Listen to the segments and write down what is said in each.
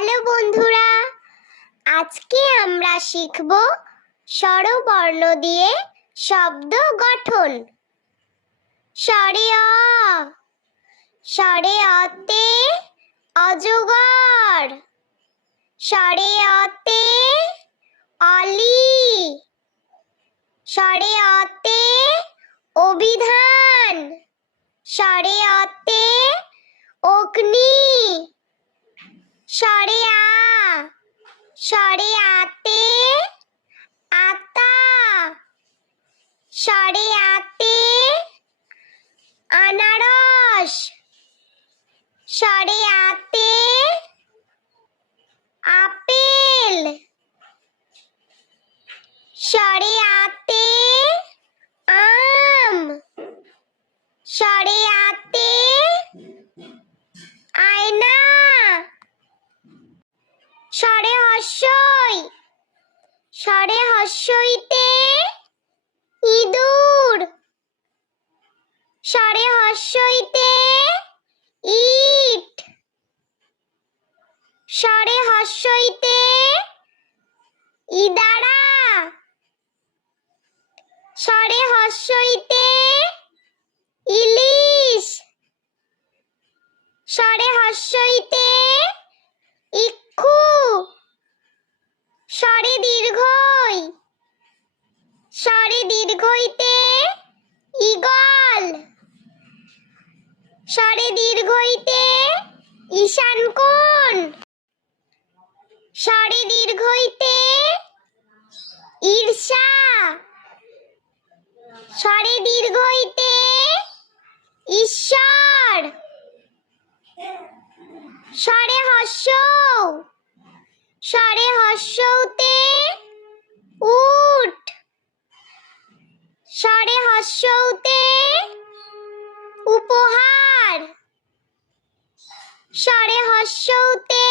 Hello বন্ধুরা, আজকে আমরা শিখব স্বরবর্ণ দিয়ে শব্দ গঠন। স্বরে অ, স্বরে অতে অজগর, স্বরে অতে অলি, স্বরে অতে অভিধান, স্বরে অতে অগ্নি, স্বরে আ, স্বরে আতে আতা, স্বরে আতে আনারস, স্বরে আতে আপেল, স্বরে আতে আম, স্বরে আতে আয়না, স্বরে হর্ষই, স্বরে হর্ষইতে ইঁদুর, স্বরে হর্ষইতে ইট, স্বরে হর্ষইতে ইদারা, স্বরে হর্ষইতে ইলিশ, স্বরে হর্ষইতে ইক্ষু, স্বরে দীর্ঘই, স্বরে দীর্ঘইতে ঈগল, স্বরে দীর্ঘইতে ঈশান কোণ, স্বরে দীর্ঘইতে ঈর্ষা, স্বরে দীর্ঘইতে ঈশ্বর, স্বরে হর্ষৌ, স্বরে হর্ষৌতে উট, স্বরে হর্ষৌতে উপহার, স্বরে হর্ষৌতে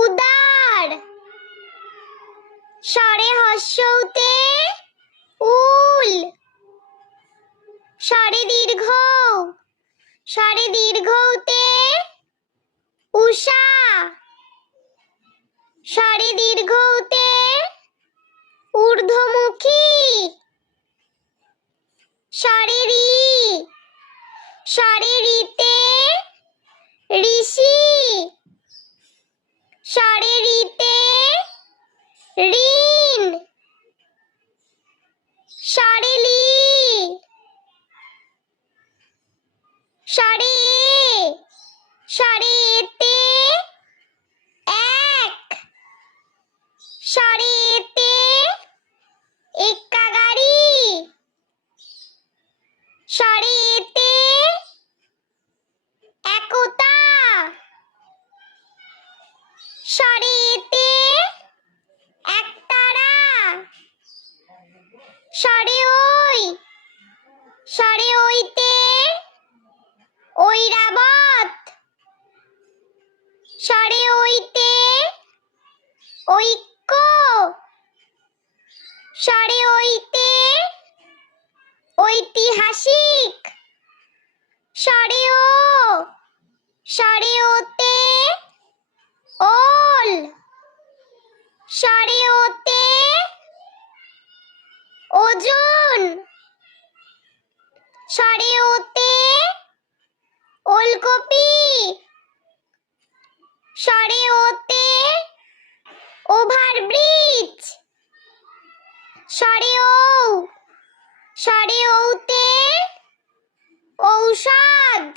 উদার, স্বরে হর্ষৌতে উল, স্বরে দীর্ঘ, স্বরে দীর্ঘৌতে উষা, স্বরে দীর্ঘৌতে ঊর্ধ্বমুখী, স্বরে রি, স্বরে রিতে ঋষি, স্বরে রিতে ঋণ, স্বরে লি, স্বরে এ, স্বরে এতে এক, স্বরে এতে এক্কা গাড়ি, স্বরে এতে একতা, স্বরে এতে একতারা, স্বরে ওই, স্বরে ওইতে ঐরাবত, স্বরে ওইতে ঐক্য, স্বরে ওইতে ঐতিহাসিক, স্বরে ও, স্বরে ওতে ওল, স্বরে ওতে ওজন, স্বরে ওতে ওলকপি, স্বরে ওতে ওভারব্রিজ, স্বরে ও, স্বরে ওতে ঔষধ,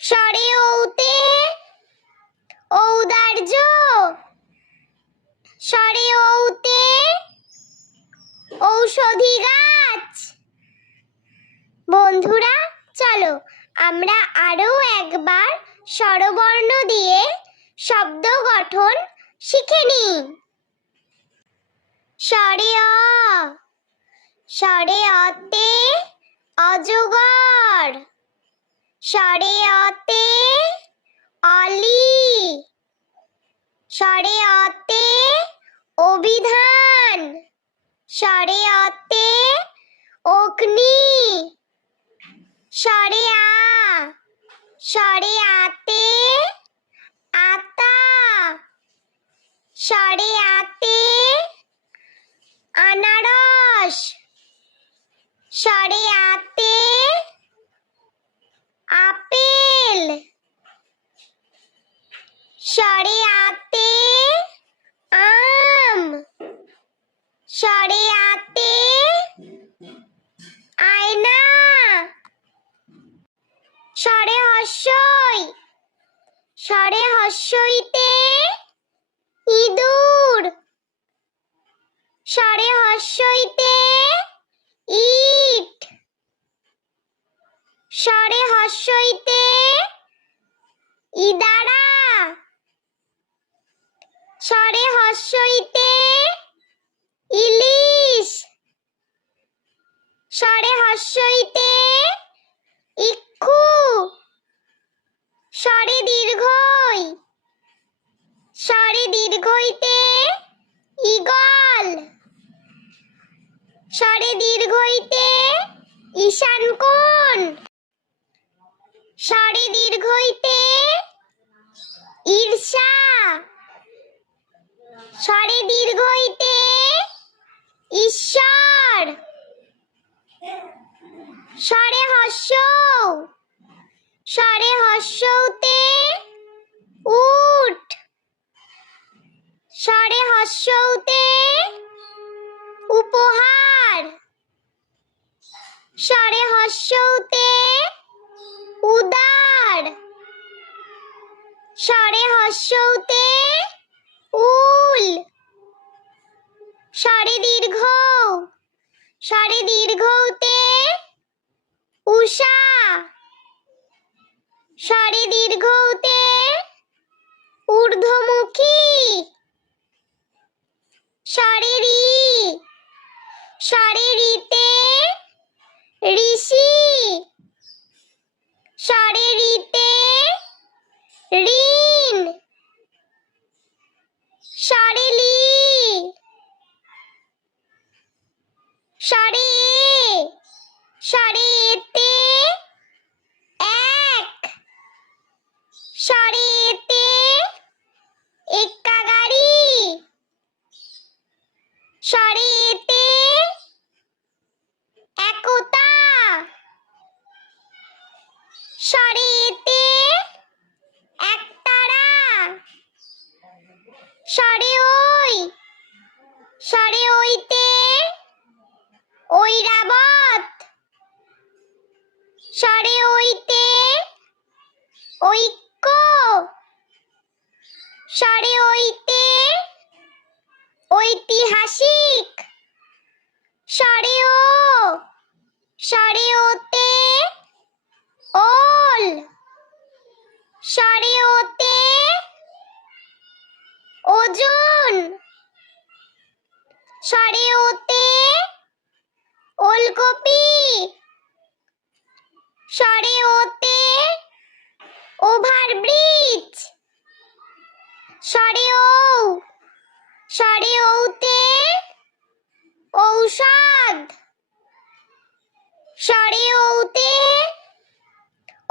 স্বরে ওতে ঔদার্য, স্বরে ওতে ঔষধি গাছ। বন্ধুরা, চলো আমরা আরো একবার স্বরবর্ণ দিয়ে শব্দ গঠন শিখে নিই। স্বরে অ, স্বরে অতে অজগর, স্বরে অতে অলি, স্বরে অতে অভিধান, স্বরে অতে অগ্নি, স্বরে আ, স্বরে আতে ষাঁড়ে আতে আনারস, ষাঁড়ে আতে আপেল, ষাঁড়ে আতে আম, ষাঁড়ে আতে আয়না, ষাঁড়ে হর্ষই, ষাঁড়ে হর্ষইতে ইঁদুর, ষাঁড়ে হর্ষইতে ইট, ষাঁড়ে হর্ষইতে ইদারা, ষাঁড়ে হর্ষইতে ইলিশ, ষাঁড়ে হর্ষইতে ইক্ষু, ষাঁড়ে দীর্ঘই, ষাঁড়ে দীর্ঘইতে ঈগল, ষাঁড়ে দীর্ঘইতে ঈশানকোণ, ষাঁড়ে দীর্ঘইতে ঈর্ষা, ষাঁড়ে দীর্ঘইতে ঈশ্বর, ষাঁড়ে হর্ষৌ, ষাঁড়ে হর্ষৌতে উট, ষাঁড়ে হর্ষৌতে উপহার, ষাঁড়ে হর্ষৌতে উদার, ষাঁড়ে হর্ষৌতে উল, ষাঁড়ে দীর্ঘ, ষাঁড়ে দীর্ঘৌতে উষা, ষাঁড়ে দীর্ঘৌতে ঊর্ধ্বমুখী, ষাঁড়ে রি, ষাঁড়ে রিতে ঋষি, ষাঁড়ে রিতে ঋণ, ষাঁড়ে লি, ষাঁড়ে এ, ষাঁড়ে এতে এক, ষাঁড়ে এতে এক্কা গাড়ি, ষাঁড়ে এতে একতা, ষাঁড়ে এতে একতারা, ষাঁড়ে ওই, ষাঁড়ে ওইতে ঐরাবত, ষাঁড়ে ওইতে ঐক্য, ষাঁড়ে ওইতে ঐতিহাসিক, ষাঁড়ে ও, ষাঁড়ে ওতে ওল, ষাঁড়ে ওতে ওজন, ষাঁড়ে ওতে ওলকপি, ষাঁড়ে ওতে ওভারব্রিজ, ষাঁড়ে ও, ষাঁড়ে ওতে ঔষধ, ষাঁড়ে ওতে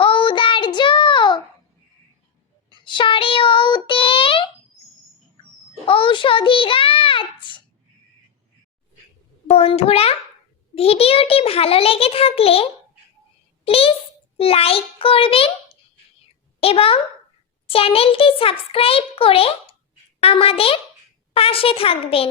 ঔদার্য, ষাঁড়ে ওতে ঔষধি গাছ। বন্ধুরা, ভিডিওটি ভালো লেগে থাকলে প্লিজ লাইক করবেন এবং চ্যানেলটি সাবস্ক্রাইব করে আমাদের পাশে থাকবেন।